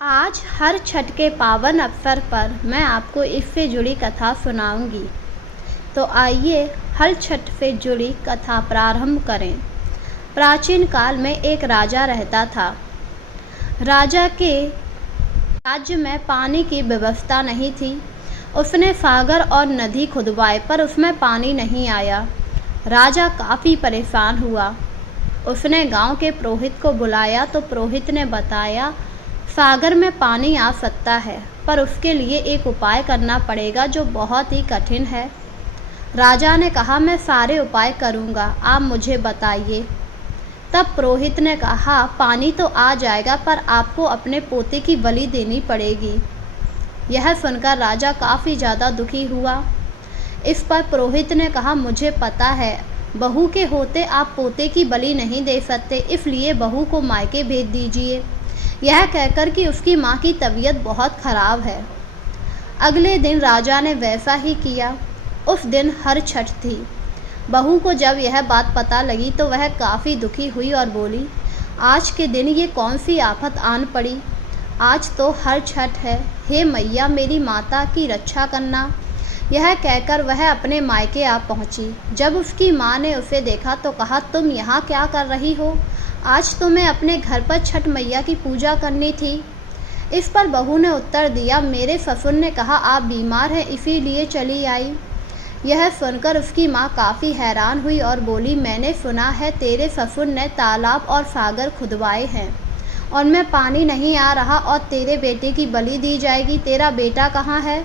आज हर छठ के पावन अवसर पर मैं आपको इससे जुड़ी कथा सुनाऊंगी। तो आइए हर छठ से जुड़ी कथा प्रारंभ करें। प्राचीन काल में एक राजा रहता था। राजा के राज्य में पानी की व्यवस्था नहीं थी। उसने सागर और नदी खुदवाए पर उसमें पानी नहीं आया। राजा काफ़ी परेशान हुआ। उसने गांव के पुरोहित को बुलाया तो पुरोहित ने बताया, सागर में पानी आ सकता है पर उसके लिए एक उपाय करना पड़ेगा जो बहुत ही कठिन है। राजा ने कहा, मैं सारे उपाय करूँगा, आप मुझे बताइए। तब पुरोहित ने कहा, पानी तो आ जाएगा पर आपको अपने पोते की बलि देनी पड़ेगी। यह सुनकर राजा काफ़ी ज़्यादा दुखी हुआ। इस पर पुरोहित ने कहा, मुझे पता है बहू के होते आप पोते की बलि नहीं दे सकते, इसलिए बहू को मायके भेज दीजिए। यह कहकर कि उसकी माँ की तबीयत बहुत खराब है। अगले दिन राजा ने वैसा ही किया। उस दिन हर छठ थी। बहू को जब यह बात पता लगी तो वह काफ़ी दुखी हुई और बोली, आज के दिन ये कौन सी आफत आन पड़ी। आज तो हर छठ है, हे मैया मेरी माता की रक्षा करना। यह कहकर वह अपने मायके आ पहुंची। जब उसकी माँ ने उसे देखा तो कहा, तुम यहाँ क्या कर रही हो। आज तुम्हें अपने घर पर छठ मैया की पूजा करनी थी। इस पर बहू ने उत्तर दिया, मेरे ससुर ने कहा आप बीमार हैं इसीलिए चली आई। यह सुनकर उसकी माँ काफ़ी हैरान हुई और बोली, मैंने सुना है तेरे ससुर ने तालाब और सागर खुदवाए हैं और मैं पानी नहीं आ रहा और तेरे बेटे की बलि दी जाएगी। तेरा बेटा कहाँ है।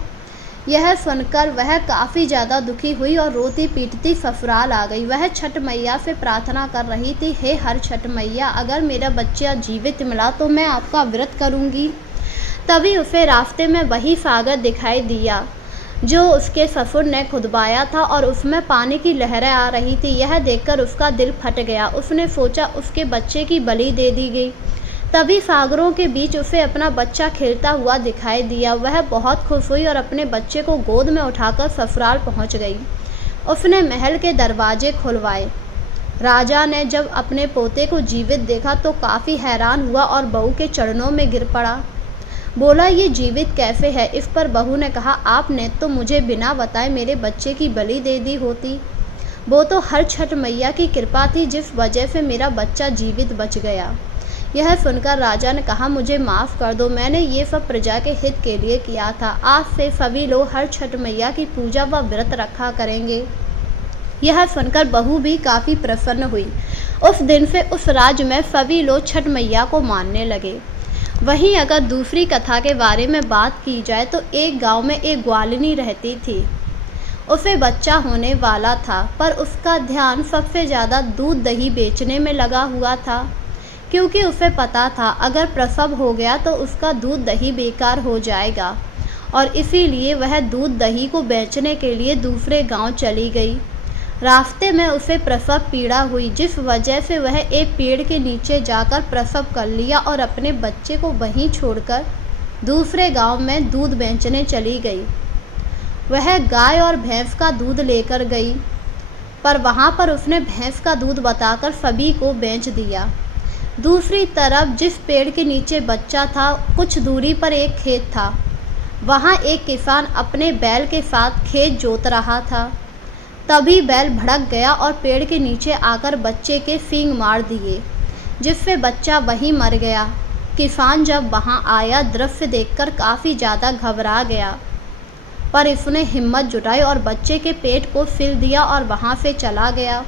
यह सुनकर वह काफ़ी ज़्यादा दुखी हुई और रोती पीटती ससुराल आ गई। वह छठ मैया से प्रार्थना कर रही थी, हे हर छठ मैया, अगर मेरा बच्चा जीवित मिला तो मैं आपका व्रत करूंगी। तभी उसे रास्ते में वही सागर दिखाई दिया जो उसके ससुर ने खुदवाया था और उसमें पानी की लहरें आ रही थी। यह देखकर उसका दिल फट गया। उसने सोचा उसके बच्चे की बलि दे दी गई। तभी सागरों के बीच उसे अपना बच्चा खेलता हुआ दिखाई दिया। वह बहुत खुश हुई और अपने बच्चे को गोद में उठाकर ससुराल पहुंच गई। उसने महल के दरवाजे खुलवाए। राजा ने जब अपने पोते को जीवित देखा तो काफ़ी हैरान हुआ और बहू के चरणों में गिर पड़ा। बोला, ये जीवित कैसे है। इस पर बहू ने कहा, आपने तो मुझे बिना बताए मेरे बच्चे की बलि दे दी होती। वो तो हर छठ मैया की कृपा थी जिस वजह से मेरा बच्चा जीवित बच गया। यह सुनकर राजा ने कहा, मुझे माफ़ कर दो, मैंने ये सब प्रजा के हित के लिए किया था। आज से सभी लोग हर छठ मैया की पूजा व व्रत रखा करेंगे। यह सुनकर बहू भी काफ़ी प्रसन्न हुई। उस दिन से उस राज्य में सभी लोग छठ मैया को मानने लगे। वहीं अगर दूसरी कथा के बारे में बात की जाए तो एक गाँव में एक ग्वालिनी रहती थी। उसे बच्चा होने वाला था पर उसका ध्यान सबसे ज़्यादा दूध दही बेचने में लगा हुआ था, क्योंकि उसे पता था अगर प्रसव हो गया तो उसका दूध दही बेकार हो जाएगा और इसीलिए वह दूध दही को बेचने के लिए दूसरे गांव चली गई। रास्ते में उसे प्रसव पीड़ा हुई जिस वजह से वह एक पेड़ के नीचे जाकर प्रसव कर लिया और अपने बच्चे को वहीं छोड़कर दूसरे गांव में दूध बेचने चली गई। वह गाय और भैंस का दूध लेकर गई पर वहां पर उसने भैंस का दूध बताकर सभी को बेच दिया। दूसरी तरफ जिस पेड़ के नीचे बच्चा था, कुछ दूरी पर एक खेत था। वहाँ एक किसान अपने बैल के साथ खेत जोत रहा था। तभी बैल भड़क गया और पेड़ के नीचे आकर बच्चे के सींग मार दिए, जिससे बच्चा वहीं मर गया। किसान जब वहाँ आया, दृश्य देखकर काफ़ी ज़्यादा घबरा गया, पर इसने हिम्मत जुटाई और बच्चे के पेट को सिल दिया और वहाँ से चला गया।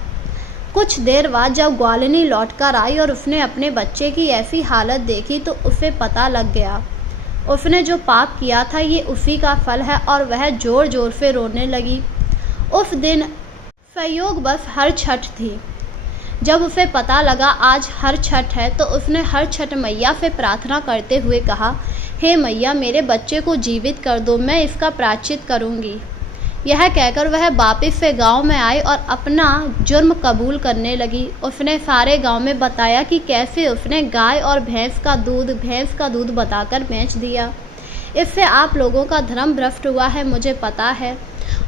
कुछ देर बाद जब ग्वालिनी लौटकर आई और उसने अपने बच्चे की ऐसी हालत देखी तो उसे पता लग गया उसने जो पाप किया था ये उसी का फल है और वह ज़ोर ज़ोर से रोने लगी। उस दिन संयोग बस हर छठ थी। जब उसे पता लगा आज हर छठ है तो उसने हर छठ मैया से प्रार्थना करते हुए कहा, हे मैया मेरे बच्चे को जीवित कर दो, मैं इसका प्रायश्चित करूँगी। यह कहकर वह वापस से गांव में आई और अपना जुर्म कबूल करने लगी। उसने सारे गांव में बताया कि कैसे उसने गाय और भैंस का दूध बताकर बेच दिया। इससे आप लोगों का धर्म भ्रष्ट हुआ है, मुझे पता है।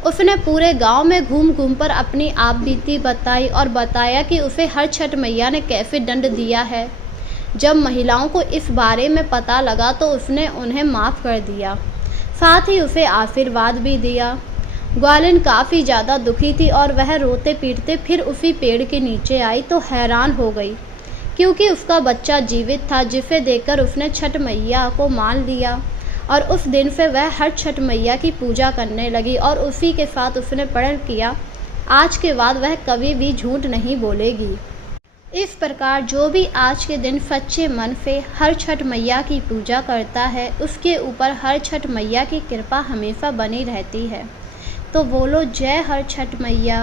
उसने पूरे गांव में घूम घूम कर अपनी आप बीती बताई और बताया कि उसे हर छठ मैया ने कैसे दंड दिया है। जब महिलाओं को इस बारे में पता लगा तो उसने उन्हें माफ़ कर दिया, साथ ही उसे आशीर्वाद भी दिया। ग्वालिन काफ़ी ज़्यादा दुखी थी और वह रोते पीटते फिर उसी पेड़ के नीचे आई तो हैरान हो गई, क्योंकि उसका बच्चा जीवित था, जिसे देखकर उसने छठ मैया को मान लिया और उस दिन से वह हर छठ मैया की पूजा करने लगी और उसी के साथ उसने प्रण किया, आज के बाद वह कभी भी झूठ नहीं बोलेगी। इस प्रकार जो भी आज के दिन सच्चे मन से हर छठ मैया की पूजा करता है, उसके ऊपर हर छठ मैया की कृपा हमेशा बनी रहती है। तो बोलो जय हर छठ मैया।